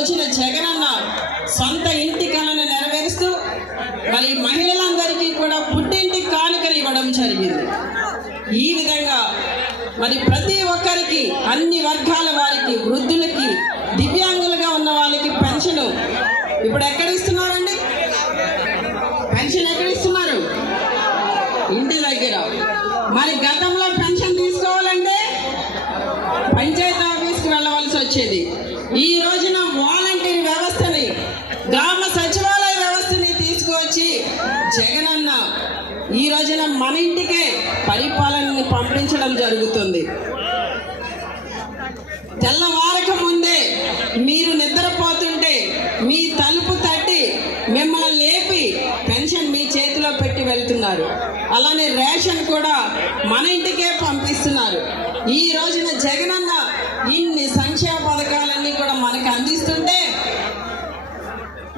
వచ్చిన జగనన్న సొంత ఇంటి కళను నెరవేరుస్తూ మరి మహిళలందరికీ కూడా పుట్టింటి కానుకలు ఇవ్వడం జరిగింది. ఈ విధంగా మరి ప్రతి ఒక్కరికి అన్ని వర్గాల వారికి వృద్ధులకి దివ్యాంగులుగా ఉన్న వాళ్ళకి పెన్షన్ ఇప్పుడు ఎక్కడ ఇస్తున్నారండి పెన్షన్ ఎక్కడ ఇస్తున్నారు ఇంటి దగ్గర. మరి గతంలో పెన్షన్ తీసుకోవాలంటే పంచాయతీ ఆఫీస్కి వెళ్ళవలసి వచ్చేది. ఈ రోజున వాలంటీర్ వ్యవస్థని గ్రామ సచివాలయ వ్యవస్థని తీసుకువచ్చి జగనన్న ఈ రోజున మన ఇంటికే పరిపాలనని పంపించడం జరుగుతుంది. తెల్లవారక ముందే మీరు నిద్రపోతుంటే మీ తలుపు తట్టి మిమ్మల్ని లేపి పెన్షన్ మీ చేతిలో పెట్టి వెళ్తున్నారు. అలానే రేషన్ కూడా మన ఇంటికే పంపిస్తున్నారు. ఈ రోజున జగనన్న ఇన్ని సంక్షేమ పథకాలు కూడా మనకు అందిస్తుంటే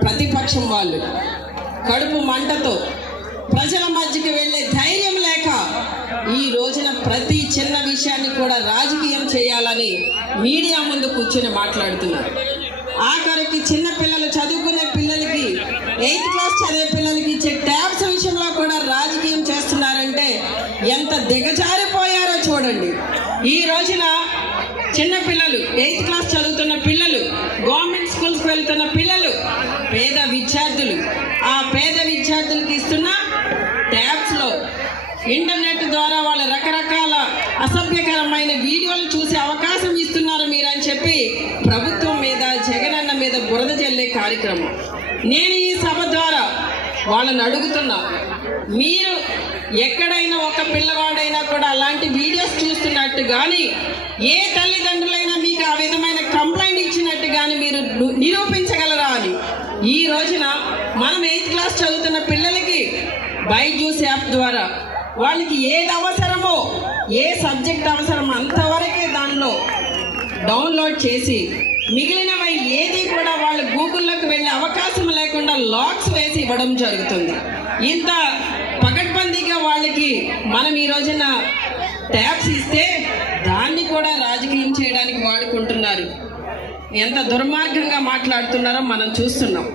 ప్రతిపక్షం వాళ్ళు. కడుపు మంటతో ప్రజల మధ్యకి వెళ్ళే ధైర్యం లేక ఈ రోజున ప్రతి చిన్న విషయాన్ని కూడా రాజకీయం చేయాలని మీడియా ముందు కూర్చొని మాట్లాడుతున్నారు. ఆఖరికి చిన్న పిల్లలు చదువుకునే పిల్లలకి ఎయిత్ క్లాస్ చదివే పిల్లలకి ఇచ్చే ట్యాబ్స్ విషయంలో కూడా రాజకీయం చేస్తున్నారంటే ఎంత దిగజారిపోయారో చూడండి. ఈ రోజున చిన్న పిల్లలు ఎయిత్ క్లాస్ చదువుతున్న పిల్లలు గవర్నమెంట్ తీసుకువెళ్తున్న వెళ్తున్న పిల్లలు పేద విద్యార్థులు. ఆ పేద విద్యార్థులకి ఇస్తున్న ట్యాబ్స్లో ఇంటర్నెట్ ద్వారా వాళ్ళ రకరకాల అసభ్యకరమైన వీడియోలు చూసే అవకాశం ఇస్తున్నారు మీరని చెప్పి ప్రభుత్వం మీద జగనన్న మీద బురద జల్లే కార్యక్రమం. నేను ఈ సభ ద్వారా వాళ్ళని అడుగుతున్నా మీరు ఎక్కడైనా ఒక పిల్లవాడైనా కూడా అలాంటి వీడియోస్ చూస్తున్నట్టు కానీ ఏ తల్లిదండ్రులైనా మీకు ఆ విధమైన కంప్లైంట్ ఇచ్చినట్టు కానీ మీరు ను- నిరూపించగలరా అని. ఈ రోజున మనం ఎయిత్ క్లాస్ చదువుతున్న పిల్లలకి బైజూస్ యాప్ ద్వారా వాళ్ళకి ఏది అవసరమో ఏ సబ్జెక్ట్ అవసరమో అంతవరకే దానిలో డౌన్లోడ్ చేసి మిగిలినవి ఏది కూడా వాళ్ళు గూగుల్లోకి వెళ్ళే అవకాశం లేకుండా లాక్స్ వేసి ఇవ్వడం జరుగుతుంది. ఇంత పకడ్బందీగా వాళ్ళకి మనం ఈ రోజున ట్యాబ్స్ ఇస్తే దాన్ని కూడా రాజకీయం చేయడానికి వాడుకుంటున్నారు ఎంత దుర్మార్గంగా మాట్లాడుతున్నారో మనం చూస్తున్నాం.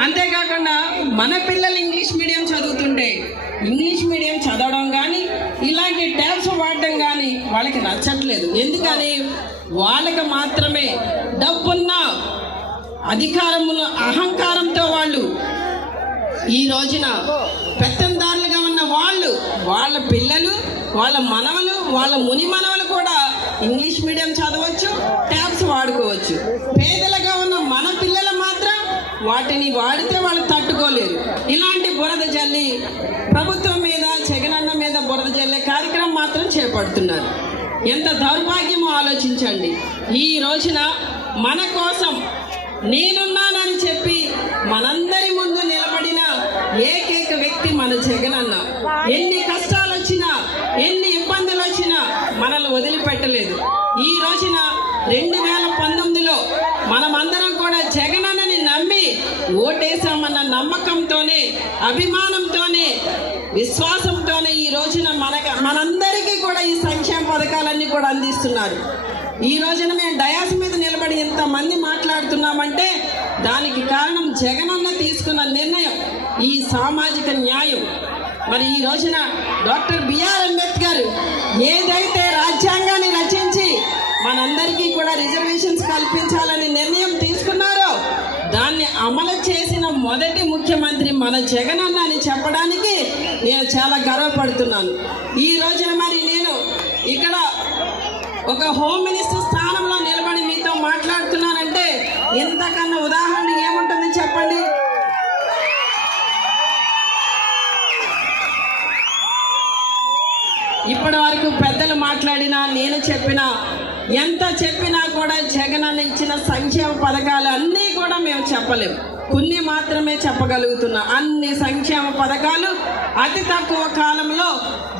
అంతేకాకుండా మన పిల్లలు ఇంగ్లీష్ మీడియం చదువుతుంటే ఇంగ్లీష్ మీడియం చదవడం కానీ ఇలాంటి ట్యాబ్స్ వాడడం కానీ వాళ్ళకి నచ్చట్లేదు. ఎందుకని? వాళ్ళకి మాత్రమే డబ్బున్న అధికారములు అహంకారంతో వాళ్ళు ఈ రోజున పెత్తందారులుగా ఉన్న వాళ్ళు వాళ్ళ పిల్లలు వాళ్ళ మనవలు వాళ్ళ ముని మనవలు ఇంగ్లీష్ మీడియం చదవచ్చు ట్యాబ్స్ వాడుకోవచ్చు. పేదలుగా ఉన్న మన పిల్లలు మాత్రం వాటిని వాడితే వాళ్ళు తట్టుకోలేరు. ఇలాంటి బురద జల్లి ప్రభుత్వం మీద జగనన్న మీద బురద జల్లే కార్యక్రమం మాత్రం చేపడుతున్నారు. ఎంత దౌర్భాగ్యమో ఆలోచించండి. ఈ రోజున మన కోసం నేనున్నానని చెప్పి మనందరి ముందు నిలబడిన ఏకైక వ్యక్తి మన జగనన్న. ఎన్ని కష్టాలు వచ్చినా ఎన్ని ఇబ్బందులు వచ్చినా మనల్ని వదిలిపెట్టలేదు ఈ రోజున రెండు వేల పంతొమ్మిదిలో మనమందరం కూడా జగనన్నని నమ్మి ఓటేసామన్న నమ్మకంతోనే అభిమానంతోనే విశ్వాసంతోనే ఈ రోజున మన మనందరికీ కూడా ఈ సంక్షేమ పథకాలన్నీ కూడా అందిస్తున్నారు. ఈ రోజున మేము డయాస్ మీద నిలబడి ఇంతమంది మాట్లాడుతున్నామంటే దానికి కారణం జగనన్న తీసుకున్న నిర్ణయం ఈ సామాజిక న్యాయం. మరి ఈ రోజున డాక్టర్ బిఆర్ అంబేద్కర్ ఏదైతే మనందరికీ కూడా రిజర్వేషన్స్ కల్పించాలని నిర్ణయం తీసుకున్నారో. దాన్ని అమలు చేసిన మొదటి ముఖ్యమంత్రి మన జగనన్న అని చెప్పడానికి నేను చాలా గర్వపడుతున్నాను. ఈ రోజున మరి నేను ఇక్కడ ఒక హోమ్ మినిస్టర్ స్థానంలో నిలబడి మీతో మాట్లాడుతున్నానంటే ఇంతకన్నా ఉదాహరణ ఏముంటుంది చెప్పండి? ఇప్పటి వరకు పెద్దలు మాట్లాడినా నేను చెప్పినా ఎంత చెప్పినా కూడా జగన్ అన్న ఇచ్చిన సంక్షేమ పథకాలు అన్నీ కూడా మేము చెప్పలేం. కొన్ని మాత్రమే చెప్పగలుగుతున్నాం. అన్ని సంక్షేమ పథకాలు అతి తక్కువ కాలంలో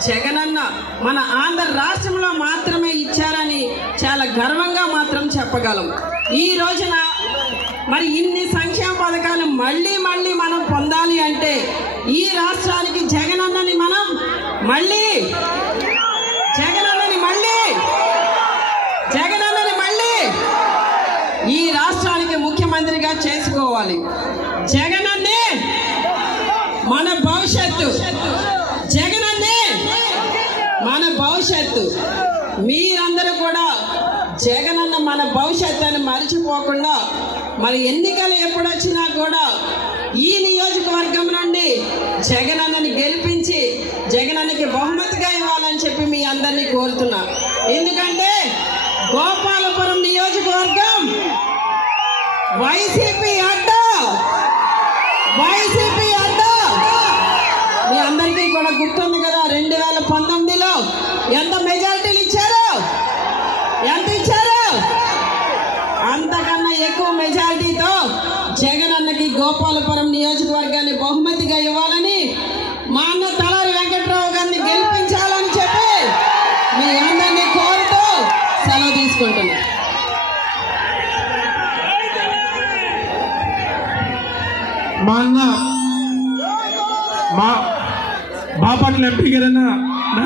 జగనన్న మన ఆంధ్ర రాష్ట్రంలో మాత్రమే ఇచ్చారని చాలా గర్వంగా మాత్రం చెప్పగలం. ఈ రోజున మరి ఇన్ని సంక్షేమ పథకాలు మళ్ళీ మళ్ళీ మనం పొందాలి అంటే ఈ రాష్ట్రానికి జగనన్నని మనం మళ్ళీ జగనన్నని మళ్ళీ రాష్ట్రానికి ముఖ్యమంత్రిగా చేసుకోవాలి. రాష్ట్రానికి ముఖ్యమంత్రి మన భవిష్యత్తు. జగనన్నే మన భవిష్యత్తు. మీరందరూ కూడా జగనన్న మన భవిష్యత్తు అని మర్చిపోకుండా మరి ఎన్నికలు ఎప్పుడొచ్చినా కూడా ఈ నియోజకవర్గం నుండి జగనన్నని గెలిపించి గుర్తుంది కదా రెండు వేల పంతొమ్మిదిలో ఎంత మెజారిటీలు ఇచ్చారు? ఎంత ఇచ్చారు? అంతకన్నా ఎక్కువ మెజారిటీతో జగన్ అన్నకి గోపాలపురం నియోజకవర్గాన్ని బహుమతిగా ఇవ్వాలని మా అన్న తలారి వెంకట్రావు గారిని గెలిపించాలని చెప్పి మీ అందరినీ కోరుతూ సెలవు తీసుకుంటున్నాను మా అన్న మా బాపట్ల ఎంపీ గారైనా?